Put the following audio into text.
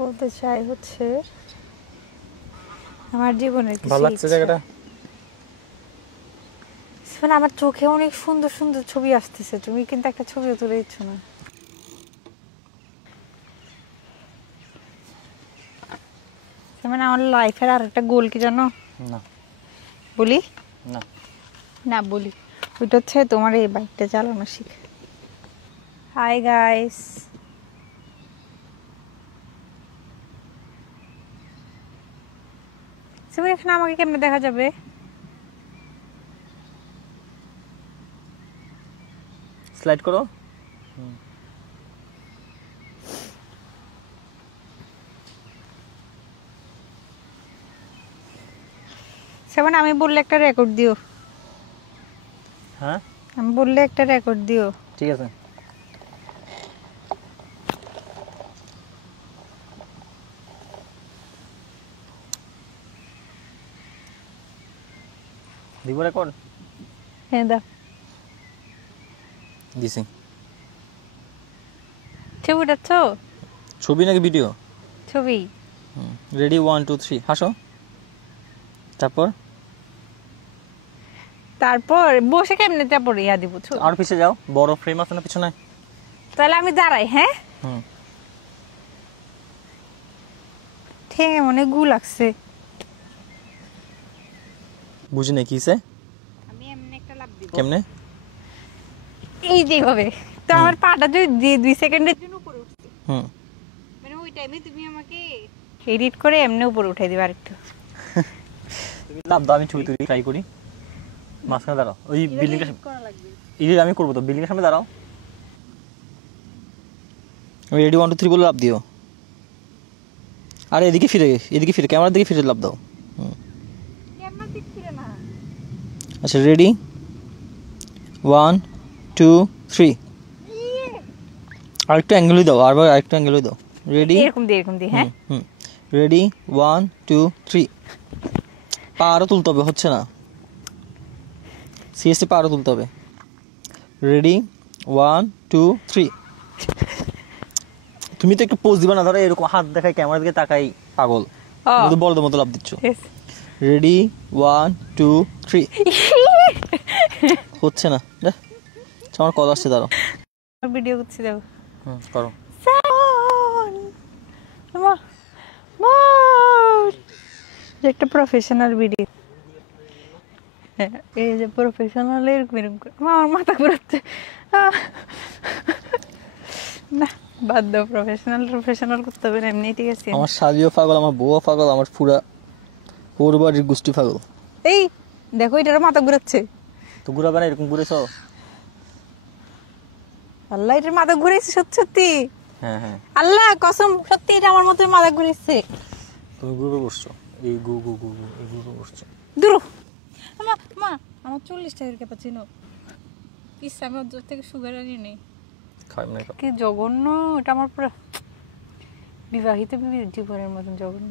বলতে চাই হচ্ছে আমার জীবনের কিছু ভালো লাগছে জায়গাটা। মানে আমার চোখে অনেক সুন্দর সুন্দর ছবি আসতেছে, তুমি কিন্তু একটা ছবিও তুলে দিচ্ছ না। মানে আমার লাইফের আর একটা গোল কি জানো? না বলি না না বলি, ওইটা হচ্ছে তোমার এই বাইকটা চালানো শিখ। হাই গাইস, তুমি এখানে আমাকে কেমনে দেখা যাবে? স্লাইড করো। সেমন আমি বললে একটা রেকর্ড দিও। হ্যাঁ আমি বললে একটা রেকর্ড দিও। ঠিক আছে। দিব রেকর্ড? হ্যাঁ দাও। দিছি। ছবি উঠাচ্ছ? ছবি নাকি ভিডিও? ছবি। রেডি 1 2 3 হাসো। তারপর বসে কেমনে তারপর ইয়া দিব? আর পিছে যাও, বড় ফ্রেম আছে না পিছনে? তাহলে আমি দাঁড়াই। হ্যাঁ ঠেঙে মনে গু লাগছে। বুঝি না কিসে। আমি এমনি একটা লাভ দিব। কেমনে? এই যেভাবে তো আমার পাটা যদি 2 সেকেন্ডের জন্য উপরে উঠছে, মানে ওই টাইমে তুমি আমাকে এডিট করে এমনি উপরে উঠাই দিবা আরেকটু। তুমি লাভ দাও, আমি ছবি তুলি ট্রাই করি। মাঝখানে দাঁড়াও, ওই বিল্ডিং এর করা লাগবে। এডিট আমি করব তো, বিল্ডিং এর সামনে দাঁড়াও। ওই রেডি 1 2 3 বলে লাভ দিও। আরে এদিকে ফিরে ক্যামেরার দিকে ফিরে লাভ দাও। ক্যামেরা দিক ফিরে না। আচ্ছা রেডি 1 2 3। আরেকটু অ্যাঙ্গেলই দাও, আরেকটু অ্যাঙ্গেলই দাও। রেডি এরকম দি। হ্যাঁ রেডি 1 2 3। পা আরো তুলতে হবে, হচ্ছে না। সিএসটি পা আরো তুলতে হবে। রেডি 1 2 3। তুমি তো একটু পোজ দিবা না, ধরো এরকম হাত দেখাই ক্যামেরার দিকে তাকাই পাগল, তুমি তো বলদের মতো লাভ দিচ্ছ। রেডি 1 2 3। হচ্ছে না, আমার কল আসছে, দাঁড়াও ভিডিও করছি। দাও করো। একটা প্রফেশনাল ভিডিও। এই যে প্রফেশনাল এরকম আমার মাথা ঘুরাচ্ছে না, বাদ দাও। প্রফেশনাল করতে হবে না, এমনি ঠিক আছে। আমার শালিও পাগল, আমার বউও পাগল, আমার পুরা ওর বাড়ির গোষ্ঠী পাগল। এই দেখো এটার মাথা ঘুরাচ্ছে। তো ঘুরাবে না, এরকম ঘুরেছ? আল্লাহ, এটার মাথা ঘুরেছে সত্যি। হ্যাঁ আল্লাহ কসম, সত্যি এটা আমার মতো মাথা ঘুরেছে। তুমি গ্রুপে বসছো, এই গু গু গু গু এই গ্রুপে বসছো। দূর মা, আমার 40 টাকার ক্যাপাচিনো। ইচ্ছা আমি ওর থেকে সুগার আনি নেই। খাইম না কি জঘন্য এটা, আমার পুরো বিবাহিত জীবনের মতন জঘন্য।